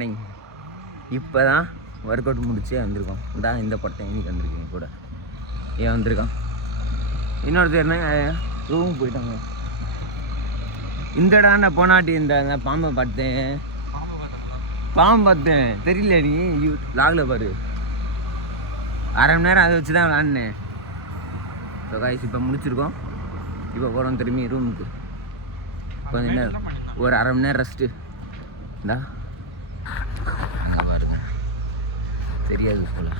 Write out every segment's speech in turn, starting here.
Morning. இப்போ தான் work out முடிச்சே வந்திருக்கோம். இந்த பட்டம் இன்னைக்கு வந்திருக்கீங்க கூட. ஏன் வந்திருக்கான் இன்னொருத்தர் ரூமுக்கு போயிட்டாங்க. இந்த இடம் நான் போனாட்டி இந்த பாம்பை பார்த்தேன் தெரியல நீ லாகில் பாரு. அரை மணி நேரம் அதை வச்சு தான் விளாட்னேன். ஸோ காய்ஸ் இப்போ முடிச்சிருக்கோம். இப்போ போகிறோம் திரும்பி ரூமுக்கு. கொஞ்சம் நேரம் ஒரு அரை மணி நேரம் ரெஸ்ட்டு. இந்தா அங்கே பாருங்க தெரியாது போல்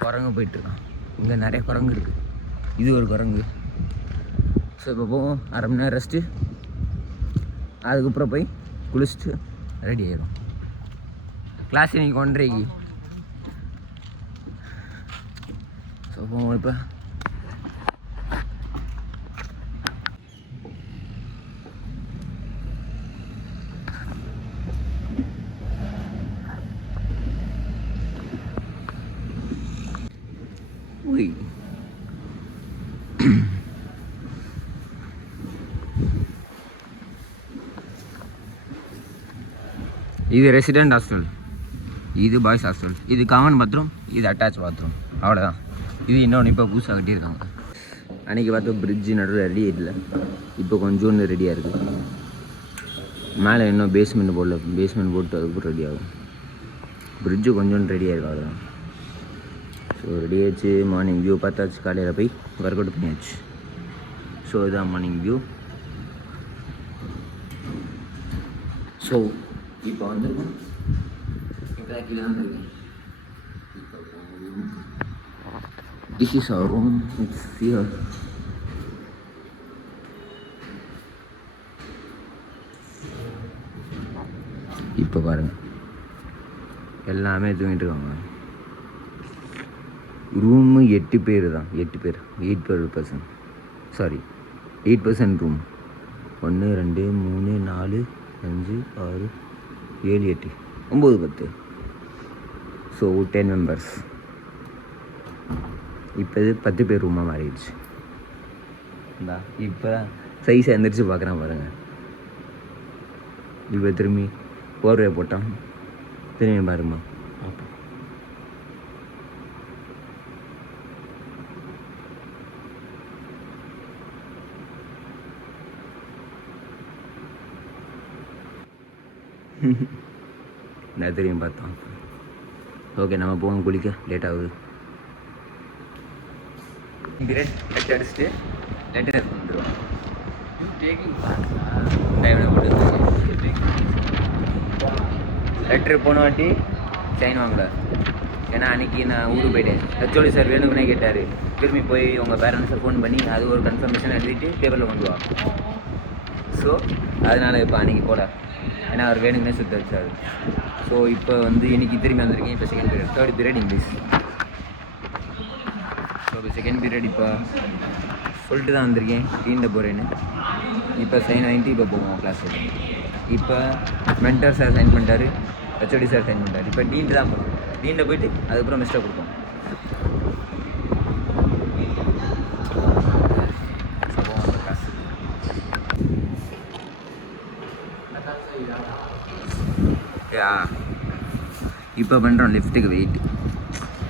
குரங்கு போயிட்டுருக்கான். இங்கே நிறைய குரங்கு இருக்குது. இது ஒரு குரங்கு. ஸோ இப்போ போவோம் அரை மணி நேரம் ரெஸ்ட்டு. அதுக்கப்புறம் போய் குளிச்சுட்டு ரெடி ஆகிடும். கிளாஸ் இன்னைக்கு 1:30. ஸோ போவோம் இப்போ. இது ரெசிடென்ட் ஹாஸ்டல், இது பாய்ஸ் ஹாஸ்டல், இது காமன் பாத்ரூம், இது அட்டாச் பாத்ரூம். அவ்வளோதான். இது இன்னொன்று இப்போ புதுசாக கட்டியிருக்காங்க. அன்றைக்கி பார்த்தா பிரிட்ஜு நடுவில் ரெடி இல்லை. இப்போ கொஞ்சோண்டு ரெடியாக இருக்குது. மேலே இன்னும் பேஸ்மெண்ட் போடல. பேஸ்மெண்ட் போட்டு அதுக்கப்புறம் ரெடி ஆகும். பிரிட்ஜு கொஞ்சோண்டு ரெடியாக இருக்கும். அவ்வளோதான். ஸோ ரெடி ஆச்சு. மார்னிங் வியூ பார்த்தாச்சு. காலையில் போய் ஒர்க் அவுட் பண்ணியாச்சு. ஸோ இதுதான் மார்னிங் வியூ. ஸோ இப்போ வந்துருக்கோம். இப்போ கீழே வந்துருக்கேன். This is our room. It's here. இப்போ பாருங்க எல்லாமே தூங்கிட்டு இருக்காங்க. ரூமு 8 பேர் தான். 8 பேர் 8 per person. Sorry 8 person room. 1 2 3 4 5 6 7 8 9 10. So 10 members. இப்போ இது 10 பேர் ரூமாக மாறிடுச்சு. இப்போ சைஸை எந்திரிச்சு பார்க்குறேன் பாருங்கள். இப்போ திரும்பி போர்வையை போட்டான். திரும்பி பாருமா நான் திரும்பி பார்த்தோம். ஓகே நம்ம போவோம் குளிக்க. லேட் ஆகுது. பீரியட் லெட்டர் அடிச்சுட்டு லெட்டர் எடுத்து வந்துடுவோம். லெட்டர் போன வாட்டி சைன் வாங்கல. ஏன்னா அன்றைக்கி நான் ஊருக்கு போயிட்டேன். ஹெச்ஓடி சார் வேணும்னே கேட்டார். திரும்பி போய் உங்கள் பேரண்ட்ஸை ஃபோன் பண்ணி அது ஒரு கன்ஃபர்மேஷன் எழுதிட்டு பேப்பரில் கொண்டு வா. ஸோ அதனால் இப்போ அன்றைக்கி போல. ஏன்னா அவர் வேணும்னே சுற்ற வச்சார். ஸோ இப்போ இன்றைக்கி திரும்பி வந்திருக்கேன். இப்போ second period. Third period English. So இப்போ செகண்ட் பீரியட் இப்போ சொல்லிட்டு தான் வந்திருக்கேன். டீனில் போகிறேன்னு. இப்போ சைன் வாங்கிட்டு இப்போ போவோம் கிளாஸுக்கு. இப்போ மென்டர் சார் சைன் பண்ணிட்டார். ஹெச்ஓடி சார் சைன் பண்ணிட்டார். இப்போ டீன் தான் போகிறோம். டீனில் போயிட்டு அதுக்கப்புறம் மிஸ்டேக் கொடுப்போம். இப்போ பண்ணுறோம் லிஃப்ட்டுக்கு வெயிட்.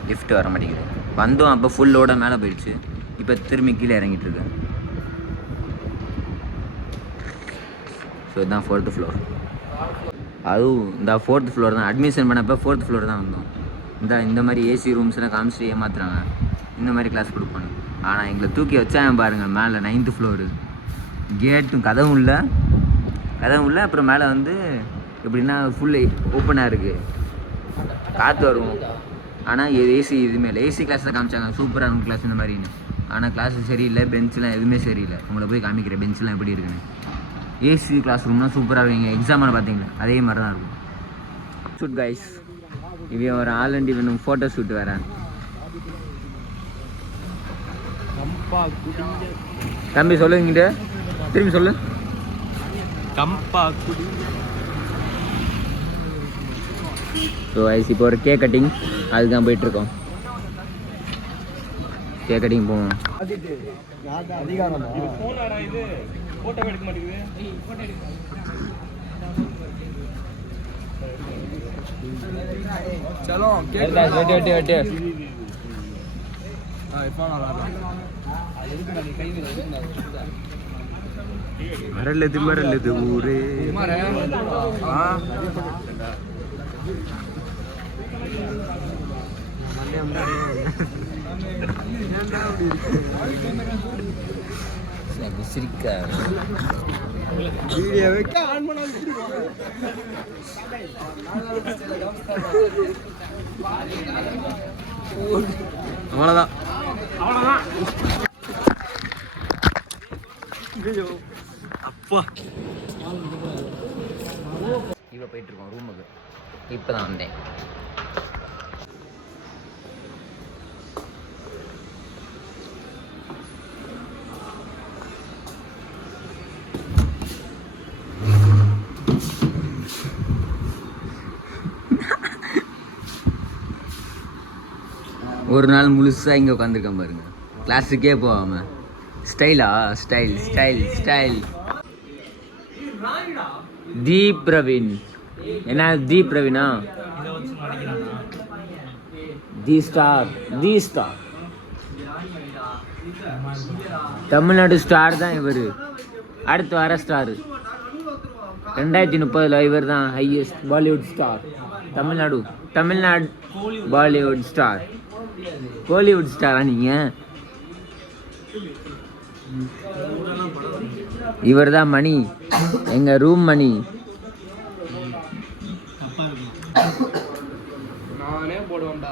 லிஃப்ட் வர மாட்டேங்குது. வந்தோம் அப்போ ஃபுல்லோட மேலே போயிடுச்சு. இப்போ திரும்பி கீழே இறங்கிட்டுருக்கு. ஸோ இதுதான் 4th ஃப்ளோர். அதுவும் இந்த 4th ஃப்ளோர் தான். அட்மிஷன் பண்ணப்போ 4th ஃப்ளோர் தான் வந்தோம். இந்த மாதிரி ஏசி ரூம்ஸ்லாம் காமிச்சிட்டு ஏமாத்துறாங்க. இந்த மாதிரி கிளாஸ் கொடுப்பாங்க. ஆனால் எங்களை தூக்கி வச்சாங்க பாருங்கள் மேலே 9th ஃப்ளோரு. கேட்டும் கதவும் இல்லை. அப்புறம் மேலே எப்படின்னா ஃபுல்லு ஓப்பனாக இருக்குது. காற்று வரும். ஆனால் ஏசி எதுவுமே இல்லை. ஏசி கிளாஸ் தான் காமிச்சாங்க. சூப்பராக இருக்கும் கிளாஸ் இந்த மாதிரின்னு. ஆனால் கிளாஸு சரியில்லை. பெஞ்செலாம் எதுவுமே சரியில்லை. உங்களை போய் காமிக்கிறேன் பெஞ்செலாம் எப்படி இருக்குன்னு. ஏசி கிளாஸ் ரூம்னால் சூப்பராக இருக்குங்க. எக்ஸாமில் பார்த்தீங்களா அதே மாதிரி தான் இருக்கும். Shoot guys. இவன் ஒரு ஆல்ரெடி வேணும் ஃபோட்டோ ஷூட் வேறு. தம்பி சொல்லுங்கிட்ட திரும்பி சொல்லு. கம்பா குடி. ஸோ ஐஸ் இப்போ ஒரு கேக் கட்டிங் அதுதான் போயிட்டுருக்கோம். கேக் கட்டிங் போவோம். चलो மரல்லது ஊரே அவ்வளோதான். அப்பா இப்போ போயிட்டு இருக்கோம் ரூமுக்கு. இப்போ தான் வந்தேன். ஒரு நாள் முழுசாக இங்கே உட்காந்துருக்கேன் பாருங்க, கிளாஸுக்கே போகாம. ஸ்டைலா? Style style style. The Praveen. என்ன தி பிரவீனா? The star. The star Tamil Nadu star தான் இவர். அடுத்து வர ஸ்டார் 2030 இவர் தான் highest Bollywood star. Tamil Nadu Bollywood star. Kollywood ஸ்டாரா நீங்க? இவர் தான் மணி, எங்க ரூம் மணி. நானே போடுவேன்டா.